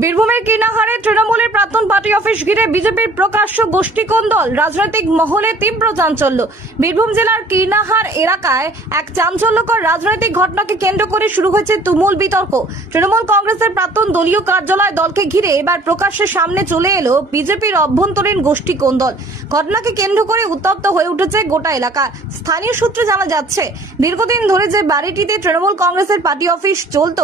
বীরভূমের কিনাহারে তৃণমূলের প্রাক্তন পার্টি অফিস ঘিরে বিজেপির প্রকাশ্য গোষ্ঠীকন্দল, রাজনৈতিক মহলে তীব্র চাঞ্চল্য। বীরভূম জেলার কিনাহার এলাকায় এক চাঞ্চল্যকর রাজনৈতিক ঘটনাকে কেন্দ্র করে শুরু হয়েছে তুমুল বিতর্ক। তৃণমূল কংগ্রেসের প্রাক্তন দলীয় কার্যালয় দলকে ঘিরে এবার প্রকাশ্যে সামনে চলে এলো বিজেপির অভ্যন্তরীণ গোষ্ঠীকন্দল। ঘটনাকে কেন্দ্র করে উত্তপ্ত হয়ে উঠেছে গোটা এলাকা। স্থানীয় সূত্রে জানা যাচ্ছে, দীর্ঘদিন ধরে যে বাড়িটিতে তৃণমূল কংগ্রেসের পার্টি অফিস চলত,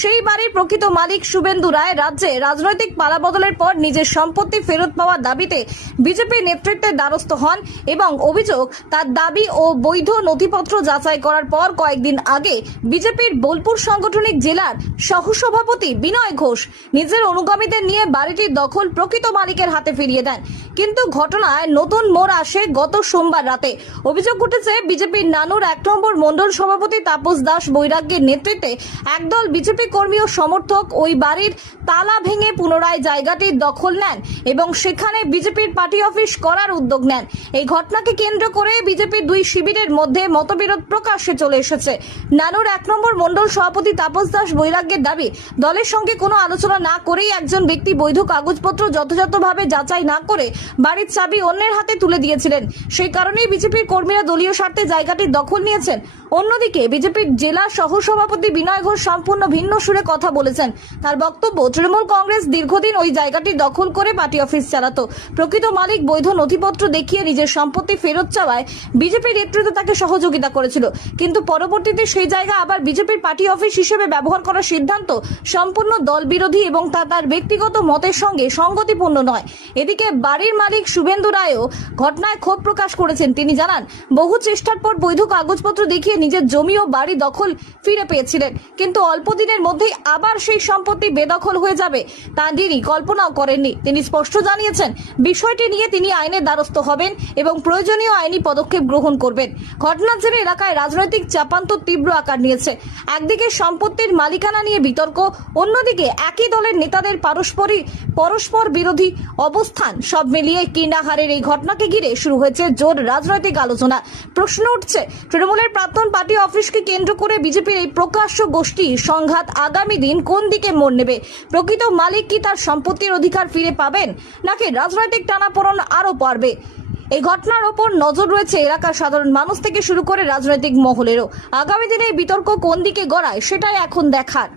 সেই বাড়ির প্রকৃত মালিক শুভেন্দু রায় রাজ্যে রাজনৈতিক পালাবদলের পর নিজের সম্পত্তি ফেরত পাওয়ার দাবিতে বিজেপি নেতৃত্বের দ্বারস্থ হন এবং অভিযোগ, তার দাবি ও বৈধ নথিপত্র যাচাই করার পর কয়েকদিন আগে বিজেপির বোলপুর সাংগঠনিক জেলার সহসভাপতি বিনয় ঘোষ নিজের অনুগামীদের নিয়ে বাড়িটির দখল প্রকৃত মালিকের হাতে ফিরিয়ে দেন। কিন্তু ঘটনায় নতুন মোড় আসে গত সোমবার রাতে। অভিযোগ উঠেছে, বিজেপির নানুর 1 নম্বর মণ্ডল সভাপতি তাপস দাস বৈরাগ্যের নেতৃত্বে একদল বিজেপি কর্মী ও সমর্থক ওই বাড়ির তালা ভেঙে পুনরায় জায়গাটির দখল নেন এবং সেখানে বিজেপির পার্টি অফিস করার উদ্যোগ নেন। এই ঘটনাকে কেন্দ্র করে বিজেপির দুই শিবিরের মধ্যে মতবিরোধ প্রকাশ্যে চলে এসেছে। নানুর 1 নম্বর মণ্ডল সভাপতি তাপস দাস বৈরাগ্যের দাবি, দলের সঙ্গে কোনো আলোচনা না করেই একজন ব্যক্তি বৈধ কাগজপত্র যথাযথভাবে যাচাই না করে বাড়ির চাবি অন্যের হাতে তুলে দিয়েছিলেন। সেই কারণেই বিজেপির কর্মীরা দলীয় স্বার্থে জায়গাটির দখল নিয়েছেন। অন্যদিকে বিজেপির জেলা সহসভাপতি বিনয় ঘোষ সম্পূর্ণ ভিন্ন সুরে কথা বলেছেন। তার বক্তব্য, তৃণমূল কংগ্রেস দীর্ঘদিন ওই জায়গাটি দখল করে পার্টি অফিস চালাতো। প্রকৃত মালিক বৈধ নথিপত্র দেখিয়ে নিজের সম্পত্তি ফেরত চাওয়ায় বিজেপি নেতৃত্ব তাকে সহযোগিতা করেছিল, কিন্তু পরবর্তীতে সেই জায়গা আবার বিজেপির পার্টি অফিস হিসেবে ব্যবহার করার সিদ্ধান্ত সম্পূর্ণ দল বিরোধী এবং তা তার ব্যক্তিগত মতের সঙ্গে সঙ্গতিপূর্ণ নয়। এদিকে বাড়ির মালিক শুভেন্দু রায়ও ঘটনায় ক্ষোভ প্রকাশ করেছেন। তিনি জানান, বহু চেষ্টার পর বৈধ কাগজপত্র দেখিয়ে নিজের জমি ও বাড়ি দখল ফিরে পেয়েছিলেন, কিন্তু অল্প দিনের মধ্যেই আবার সেই সম্পত্তি বেদখল হয়ে যাবে তা তিনি কল্পনাও করেননি। তিনি স্পষ্ট জানিয়েছেন, বিষয়টি নিয়ে তিনি আইনের দ্বারস্থ হবেন এবং প্রয়োজনীয় আইনি পদক্ষেপ গ্রহণ করবেন। ঘটনার জেরে এলাকায় রাজনৈতিক চাপান্তর তীব্র আকার নিয়েছে। একদিকে সম্পত্তির মালিকানা নিয়ে বিতর্ক, অন্যদিকে একই দলের নেতাদের পরস্পর বিরোধী অবস্থান। সব মিলিয়ে কিনাহারের এই ঘটনাকে ঘিরে শুরু হয়েছে জোর রাজনৈতিক আলোচনা। প্রশ্ন উঠছে, তৃণমূলের প্রাক্তন পার্টি অফিসকে কেন্দ্র করে বিজেপির এই প্রকাশ্য গোষ্ঠী সংঘাত আগামী দিন কোন দিকে মোড় নেবে? প্রকৃত মালিক কি তার সম্পত্তির অধিকার ফিরে পাবেন, নাকি রাজনৈতিক টানাপোড়েন আরও বাড়বে? এই ঘটনার ওপর নজর রয়েছে এলাকার সাধারণ মানুষ থেকে শুরু করে রাজনৈতিক মহলেরও। আগামী দিনে এই বিতর্ক কোন দিকে গড়ায় সেটাই এখন দেখার।